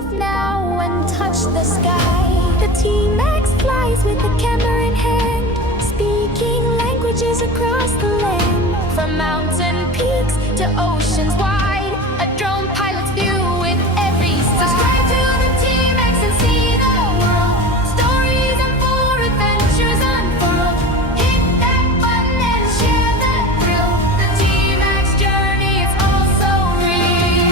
off now and touch the sky. The TMax flies with the camera in hand, speaking languages across the land. From mountain peaks to oceans wide, a drone pilot's view with every side. Subscribe to the TMax and see the world. Stories unfold, adventures unfurl. Hit that button and share the thrill. The TMax journey is also real.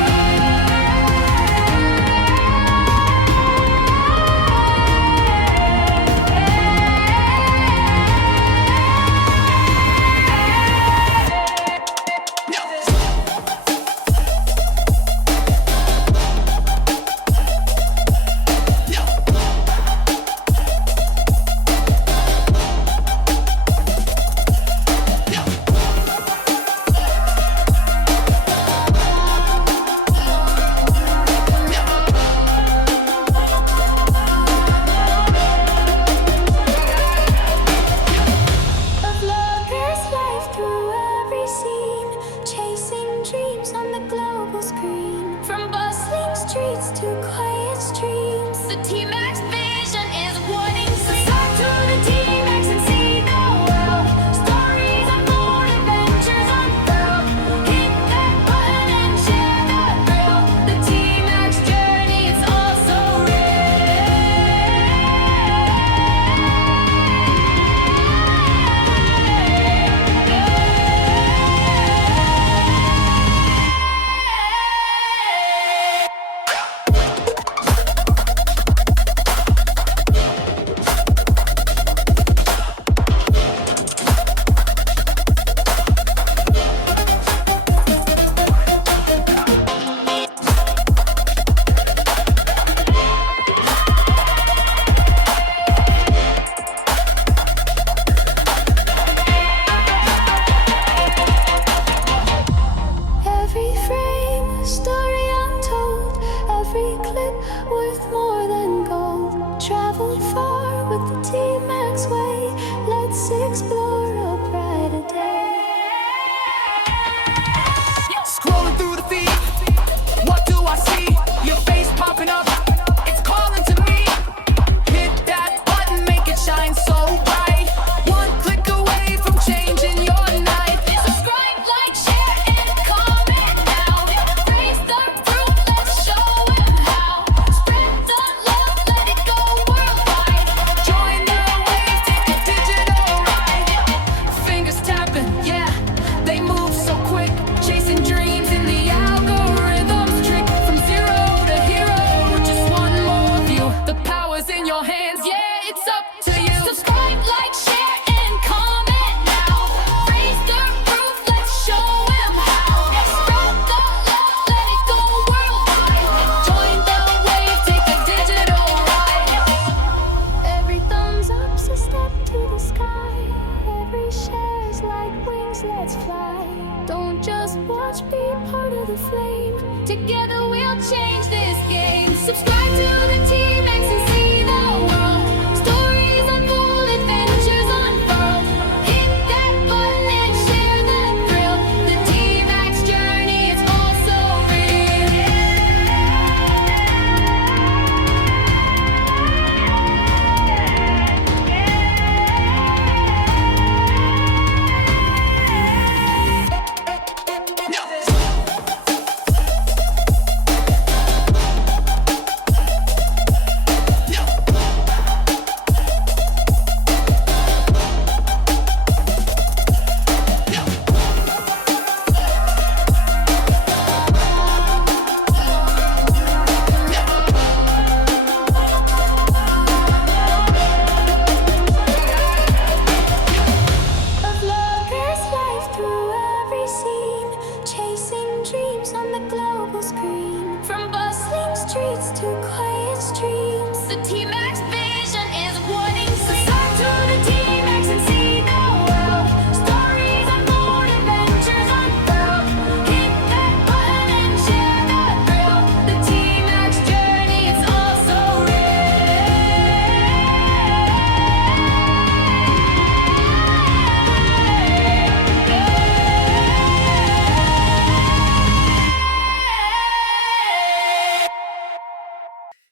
A vlogger's life through every scene, chasing dreams on the global screen. From bustling streets to quiet streams, the TMax vision is what it seems. Subscribe to the TMax and see the world. Stories unfold, adventures unfurl. Hit that button and share the thrill. The TMax journey is also every frame, a story untold. Every clip worth more than gold. Traveled far with the TMax way. Let's explore a brighter day. Scrolling through the feed, what do I see? Your face popping up, it's calling to me. Hit that button, make it shine so bright. One click away from changing your night. Subscribe, like, share, and comment now. Raise the roof, let's show 'em how. Spread the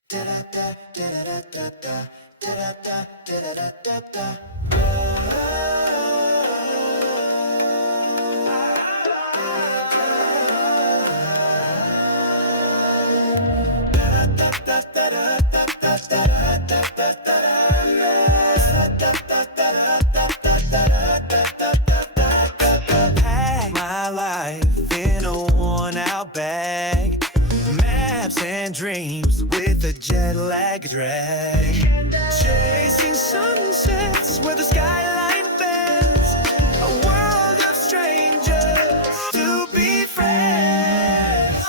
Pack my life in a worn-out bag, maps and dreams with a jet lag drag, chasing sunsets where the skyline bends, a world of strangers to be friends.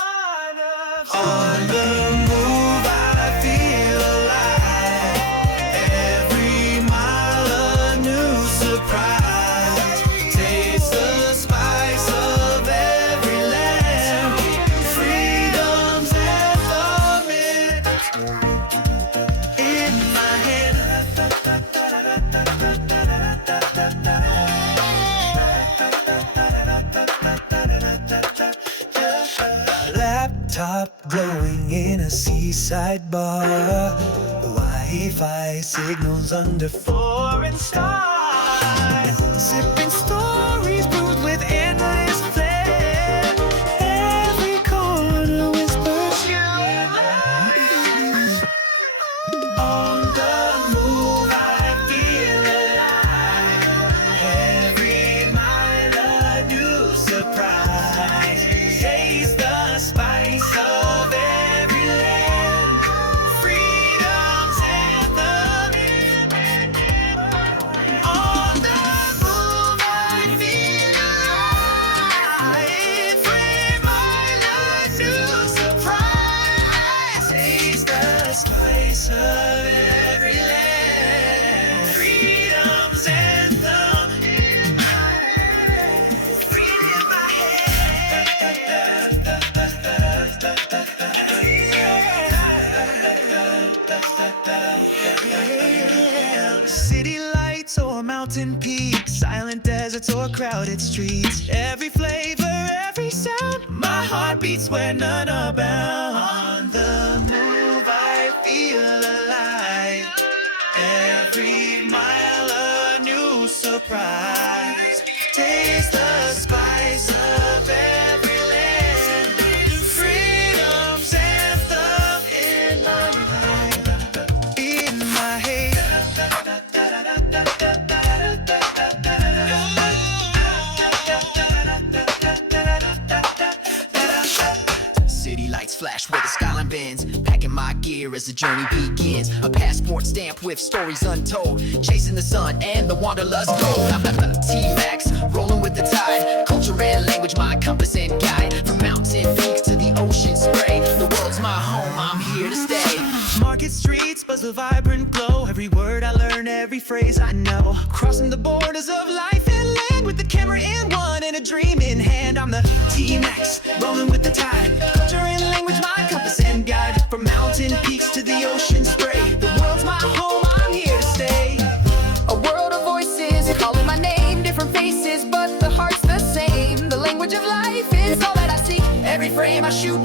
On the move I feel alive, every mile a new surprise, taste the spice of every land, freedom's anthem in my hand. Laptop glowing in a seaside bar, Wi-Fi signals under foreign stars, sipping stories brewed with endless flair, every corner whispers you. On the move I feel alive, every mile a new surprise, taste the spice of every land, freedom's anthem. On the move I feel alive, every mile a new surprise, taste the spice of every land, freedom's anthem in my head, freedom in my head. City lights or mountain peaks, silent deserts or crowded streets, every flavor, every sound, my heart beats where none are bound. On the move I feel alive, every mile a new surprise, taste the spice of every land, freedom's anthem in my life, in my head. City lights flash where the skyline bends, packing my gear as the journey begins, a passport stamp with stories untold, chasing the sun and the wanderlust gold. TMax, rolling with the tide, culture and language my compass and guide, from mountain peaks to the ocean spray, the world's my home, I'm here to stay. Market streets buzz with vibrant glow, every word I learn, every phrase I know, crossing the borders of life and land with the camera in one and a dream in hand. I'm the TMax, rolling with the tide, culture and language my compass and guide, from mountain peaks to the ocean spray, the world's my home, I'm here to stay. A world of voices calling my name, different faces, but the heart's the same. The language of life is all that I seek. Every frame I shoot,